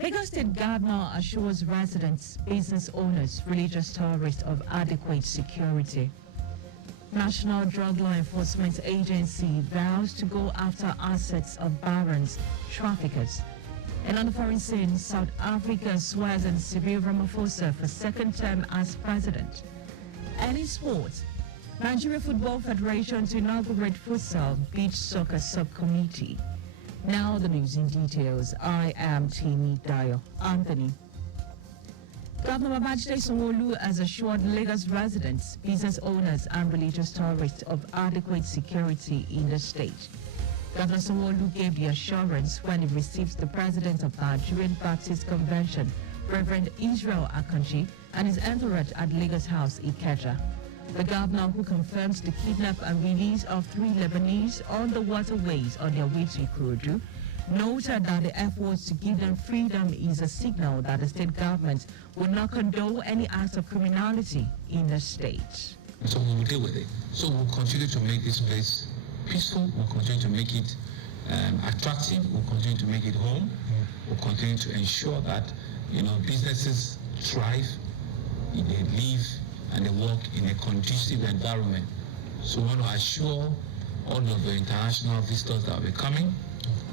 Lagos State Governor assures residents, business owners, religious tourists of adequate security. National Drug Law Enforcement Agency vows to go after assets of barons, traffickers. And on the foreign scene, South Africa swears in Cyril Ramaphosa for second term as president. And in sports, Nigeria Football Federation to inaugurate futsal beach soccer subcommittee. Now the news in details. I am Tini Dayo. Anthony. Governor Babajide Sanwo-Olu has assured Lagos residents, business owners and religious tourists of adequate security in the state. Governor Sanwo-Olu gave the assurance when he received the president of the Nigerian Baptist Convention, Reverend Israel Akanji, and his entourage at Lagos House, Ikeja. The governor, who confirms the kidnap and release of 3 Lebanese on the waterways on their way to Ikorodu, noted that the efforts to give them freedom is a signal that the state government will not condone any acts of criminality in the state. So we will deal with it. So we'll continue to make this place peaceful, we'll continue to make it attractive, we'll continue to make it home, we'll continue to ensure that, businesses thrive, they live and they work in a conducive environment. So we want to assure all of the international visitors that will be coming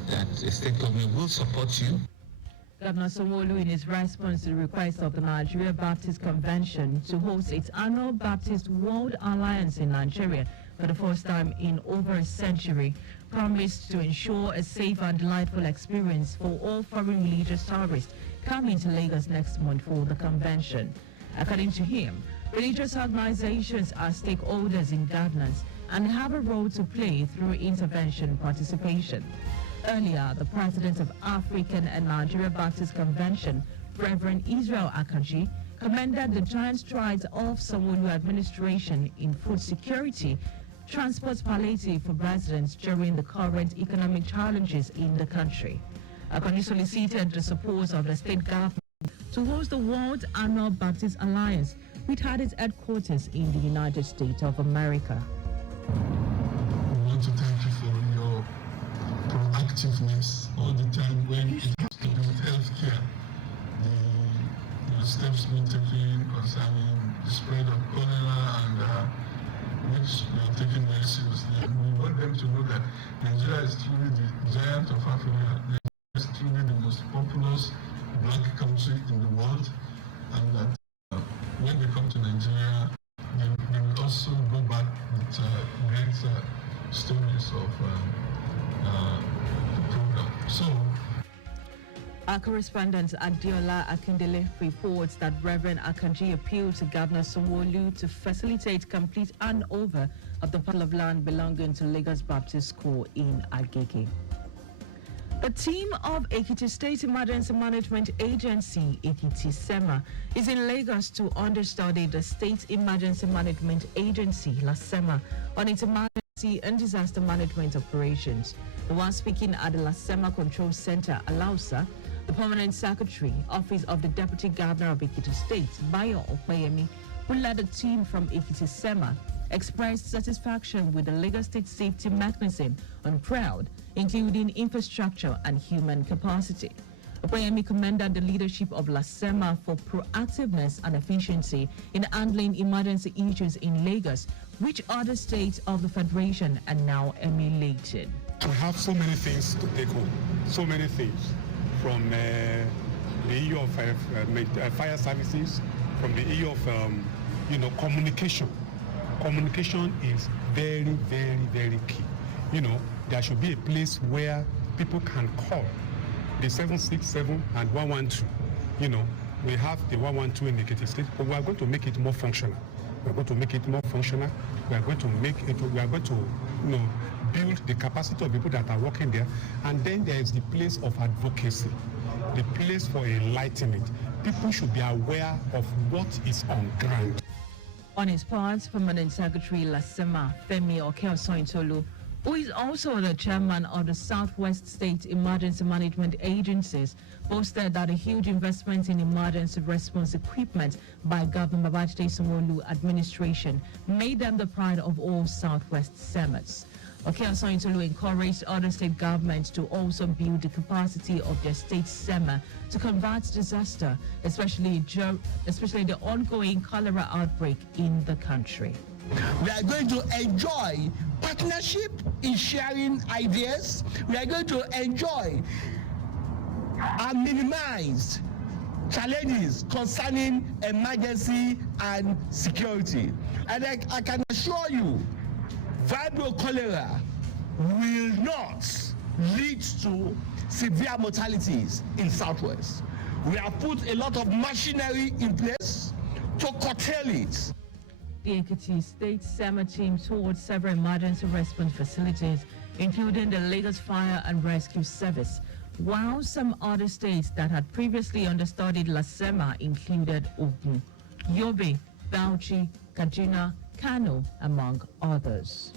that the state government will support you. Governor Sanwo-Olu, in his response to the request of the Nigeria Baptist Convention to host its annual Baptist World Alliance in Nigeria for the first time in over a century, promised to ensure a safe and delightful experience for all foreign religious tourists coming to Lagos next month for the convention. According to him, religious organizations are stakeholders in governance and have a role to play through intervention participation. Earlier, the president of African and Nigeria Baptist Convention, Reverend Israel Akanji, commended the giant strides of Sanwo-Olu administration in food security, transport palliative for residents during the current economic challenges in the country. Akanji solicited the support of the state government to host the World Annual Baptist Alliance, which had its headquarters in the United States of America. We want to thank you for your proactiveness all the time when it has to do with healthcare. The steps being taken concerning the spread of cholera and which we are taking very seriously. And we want them to know that Nigeria is truly the giant of Africa. Nigeria is truly the most populous black country in the world, and that when they come to Nigeria, they will also go back with great stories of the program. So, our correspondent Adiola Akindele reports that Reverend Akanji appealed to Governor Sanwo-Olu to facilitate complete handover of the plot of land belonging to Lagos Baptist School in Agege. A team of Ekiti State Emergency Management Agency, Ekiti SEMA, is in Lagos to understudy the State Emergency Management Agency, LASEMA, on its emergency and disaster management operations. The one speaking at the LASEMA Control Center, Alausa, the Permanent Secretary, Office of the Deputy Governor of Ekiti State, Dayo, who led a team from Ekiti SEMA, expressed satisfaction with the Lagos State safety mechanism on crowd, including infrastructure and human capacity. Okoyemi commended the leadership of LASEMA for proactiveness and efficiency in handling emergency issues in Lagos, which other states of the Federation are now emulating. We have so many things to take home, so many things, from the issue of fire services, from the issue of communication. Communication is very, very, very key. There should be a place where people can call the 767 and 112. We have the 112 in Ekiti State, but we are going to make it more functional. We are going to make it more functional. We are going to build the capacity of people that are working there. And then there is the place of advocacy, the place for enlightenment. People should be aware of what is on ground. On his part, Permanent Secretary LASEMA, Femi Okeosointolu, who is also the chairman of the Southwest State Emergency Management Agencies, boasted that a huge investment in emergency response equipment by Governor Babajide Sanwo-Olu administration made them the pride of all Southwest SEMAs. Okeosanyintolu encouraged other state governments to also build the capacity of their state SEMA to combat disaster, especially the ongoing cholera outbreak in the country. We are going to enjoy partnership in sharing ideas. We are going to enjoy and minimize challenges concerning emergency and security. And I can assure you, vibrio cholera will not lead to severe mortalities in Southwest. We have put a lot of machinery in place to curtail it. The Ekiti State SEMA team toured several emergency response facilities, including the Lagos Fire and Rescue Service, while some other states that had previously understudied LASEMA included Ogun, Yobe, Bauchi, Kaduna, Kano, among others.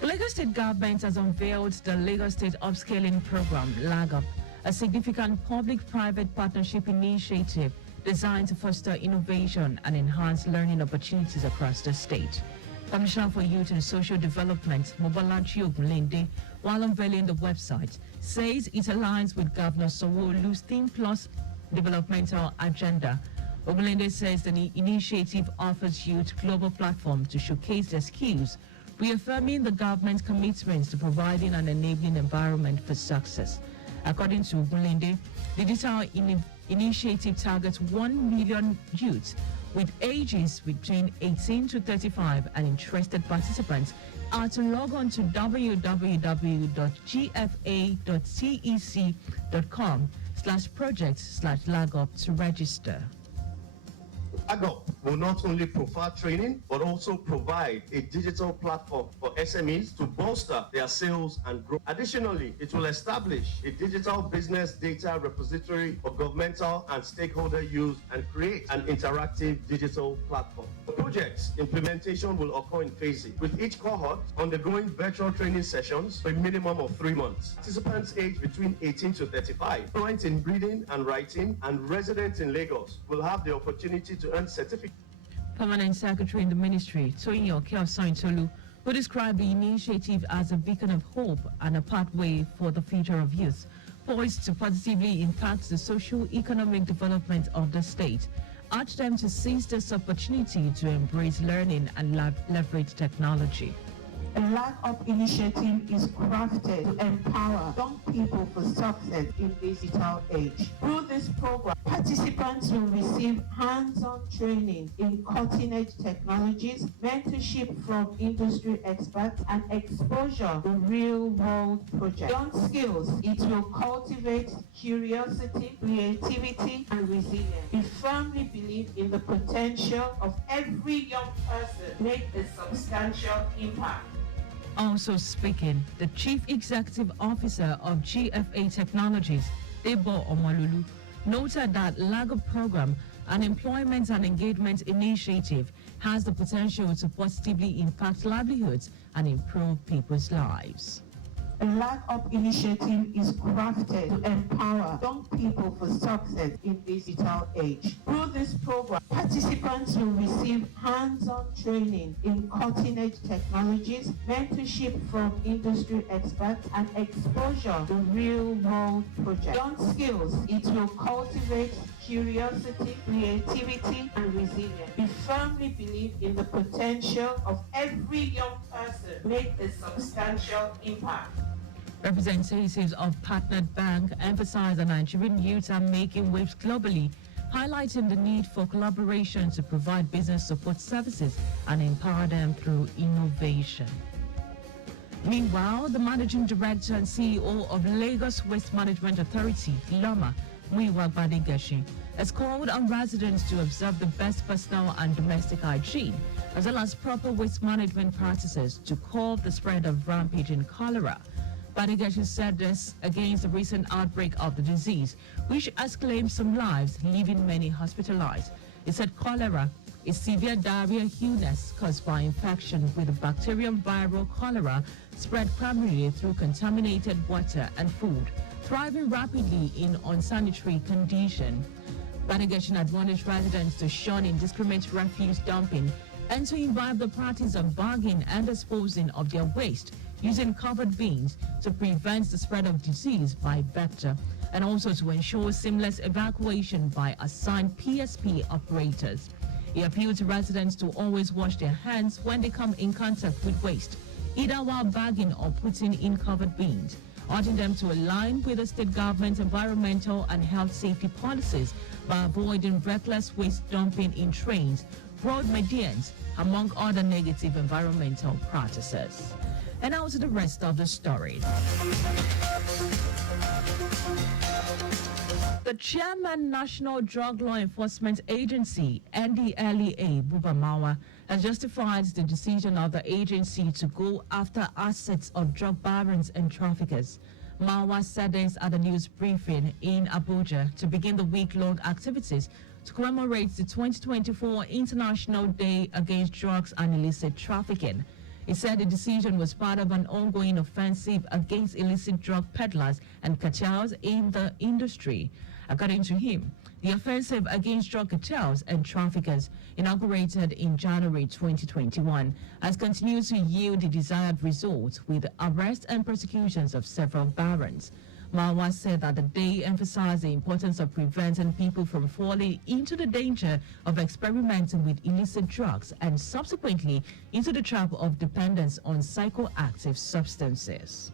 The Lagos State government has unveiled the Lagos State Upscaling Program, LAGUP, a significant public-private partnership initiative designed to foster innovation and enhance learning opportunities across the state. Commissioner for Youth and Social Development, Mobolachi Ogunlende, while unveiling the website, says it aligns with Governor Sanwo-Olu's Think Plus developmental agenda. Ogunlende says the initiative offers youth global platform to showcase their skills, reaffirming the government's commitment to providing an enabling environment for success. According to Ogunlende, the digital initiative targets 1 million youths with ages between 18 to 35, and interested participants are to log on to www.gfa.tec.com/project/lagup to register. LAGUP will not only provide training, but also provide a digital platform for SMEs to bolster their sales and growth. Additionally, it will establish a digital business data repository for governmental and stakeholder use and create an interactive digital platform. The project's implementation will occur in phases, with each cohort undergoing virtual training sessions for a minimum of 3 months. Participants aged between 18 to 35, fluent in reading and writing, and residents in Lagos will have the opportunity to earn certificates. Permanent Secretary in the Ministry, Toyin Okeosanyintolu, who described the initiative as a beacon of hope and a pathway for the future of youth, poised to positively impact the socio-economic development of the state, urged them to seize this opportunity to embrace learning and leverage technology. A LAGUP initiative is crafted to empower young people for success in this digital age. Through this program, participants will receive hands-on training in cutting-edge technologies, mentorship from industry experts, and exposure to real-world projects. Beyond skills, it will cultivate curiosity, creativity, and resilience. We firmly believe in the potential of every young person to make a substantial impact. Also speaking, the Chief Executive Officer of GFA Technologies, Dayo Omololu, noted that LAGUP program, an employment and engagement initiative, has the potential to positively impact livelihoods and improve people's lives. A LAGUP initiative is crafted to empower young people for success in this digital age. Through this program, participants will receive hands-on training in cutting-edge technologies, mentorship from industry experts, and exposure to real-world projects. Beyond skills, it will cultivate curiosity, creativity, and resilience. We firmly believe in the potential of every young person to make a substantial impact. Representatives of Partnered Bank emphasize that Nigerian youths are making waves globally, highlighting the need for collaboration to provide business support services and empower them through innovation. Meanwhile, the Managing Director and CEO of Lagos Waste Management Authority, LAMA, Muyiwa Gbadegbesin, has called on residents to observe the best personal and domestic hygiene, as well as proper waste management practices to curb the spread of rampaging cholera. Gbadegbesin said this against the recent outbreak of the disease, which has claimed some lives, leaving many hospitalized. He said cholera is severe diarrhea illness caused by infection with the bacterium viral cholera, spread primarily through contaminated water and food, thriving rapidly in unsanitary conditions. Banagation admonished residents to shun indiscriminate refuse dumping and to imbibe the practice of bagging and disposing of their waste using covered bins to prevent the spread of disease by vector, and also to ensure seamless evacuation by assigned PSP operators. He appealed to residents to always wash their hands when they come in contact with waste, either while bagging or putting in covered bins, urging them to align with the state government's environmental and health safety policies by avoiding reckless waste dumping in trains, road medians, among other negative environmental practices. And now to the rest of the story. The chairman, National Drug Law Enforcement Agency, NDLEA, Buba Marwa, has justified the decision of the agency to go after assets of drug barons and traffickers. Marwa said this at a news briefing in Abuja to begin the week-long activities to commemorate the 2024 International Day Against Drugs and Illicit Trafficking. He said the decision was part of an ongoing offensive against illicit drug peddlers and cartels in the industry. According to him, the offensive against drug cartels and traffickers, inaugurated in January 2021, has continued to yield the desired results with arrests and prosecutions of several barons. Marwa said that the day emphasized the importance of preventing people from falling into the danger of experimenting with illicit drugs and subsequently into the trap of dependence on psychoactive substances.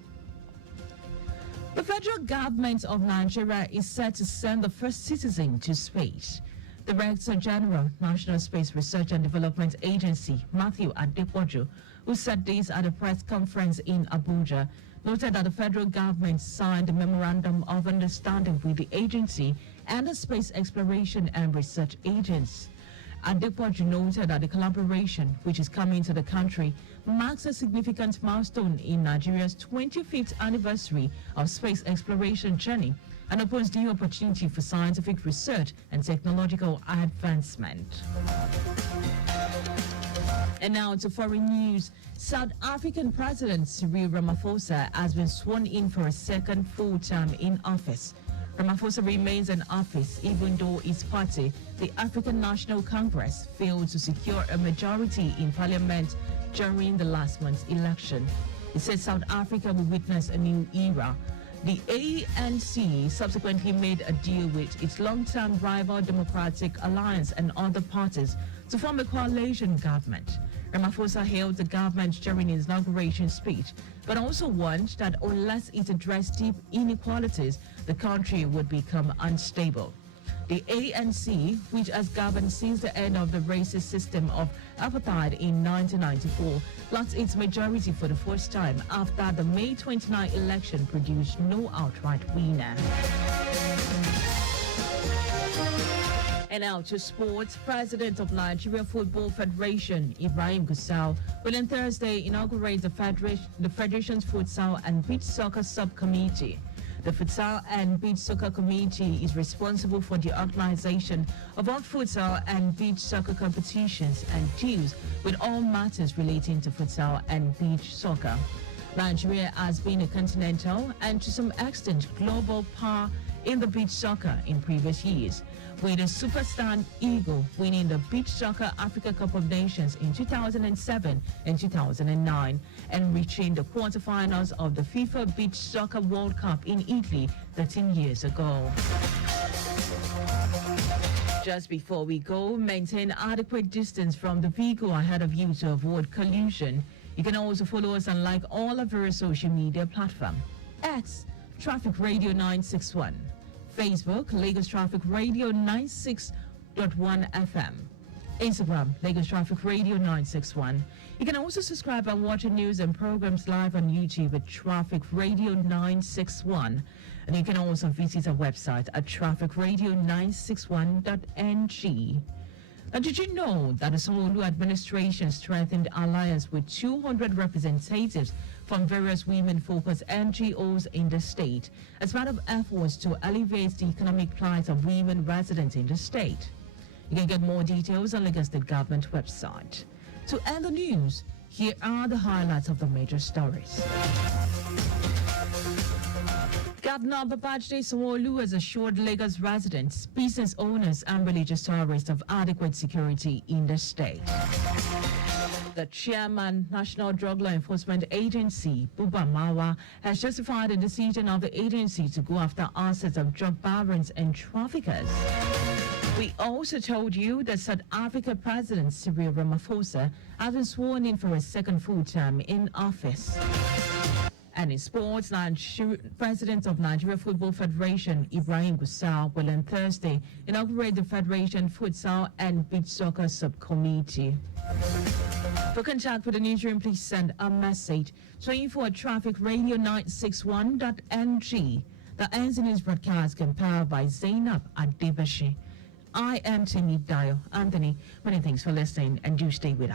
The federal government of Nigeria is set to send the first citizen to space. Director General, National Space Research and Development Agency, Matthew Adepoju, who said this at a press conference in Abuja, noted that the federal government signed a memorandum of understanding with the agency and the Space Exploration and Research Agency. Adepoju noted that the collaboration, which is coming to the country, marks a significant milestone in Nigeria's 25th anniversary of space exploration journey and opens the opportunity for scientific research and technological advancement. And now to foreign news. South African President Cyril Ramaphosa has been sworn in for a second full term in office. Ramaphosa remains in office even though his party, the African National Congress, failed to secure a majority in parliament during the last month's election. He said South Africa will witness a new era. The ANC subsequently made a deal with its long-term rival Democratic Alliance and other parties to form a coalition government. Ramaphosa hailed the government during his inauguration speech, but also warned that unless it addressed deep inequalities, the country would become unstable. The ANC, which has governed since the end of the racist system of apartheid in 1994, lost its majority for the first time after the May 29 election produced no outright winner. And now to sports. President of Nigeria Football Federation, Ibrahim Gusau, will on Thursday inaugurate the Federation's Futsal and Beach Soccer Subcommittee. The Futsal and Beach Soccer Committee is responsible for the organization of all futsal and beach soccer competitions and deals with all matters relating to futsal and beach soccer. Nigeria has been a continental and to some extent global power in the beach soccer in previous years, with the Superstar Eagle winning the Beach Soccer Africa Cup of Nations in 2007 and 2009 and reaching the quarterfinals of the FIFA Beach Soccer World Cup in Italy 13 years ago. Just before we go, maintain adequate distance from the vehicle ahead of you to avoid collision. You can also follow us on like all of our social media platforms. X Traffic Radio 961. Facebook, Lagos Traffic Radio 96.1 FM. Instagram, Lagos Traffic Radio 961. You can also subscribe and watch our news and programs live on YouTube at Traffic Radio 961. And you can also visit our website at trafficradio961.ng. Now, did you know that the Sanwo-Olu administration strengthened alliance with 200 representatives from various women-focused NGOs in the state as part of efforts to alleviate the economic plight of women residents in the state? You can get more details on Lagos State Government website. To end the news, here are the highlights of the major stories. Governor Babajide Sanwo-Olu has assured Lagos residents, business owners and religious tourists of adequate security in the state. The chairman, National Drug Law Enforcement Agency, Buba Mawa, has justified the decision of the agency to go after assets of drug barons and traffickers. We also told you that South Africa President Cyril Ramaphosa has been sworn in for a second full term in office. And in sports, President of Nigeria Football Federation, Ibrahim Gusau, will on Thursday inaugurate the Federation Futsal and Beach Soccer Subcommittee. For contact with the newsroom, please send a message to info@trafficradio961.ng. The ends in this broadcast compiled by Zainab Adebashi. I am Timmy Dayo. Anthony, many thanks for listening and do stay with us.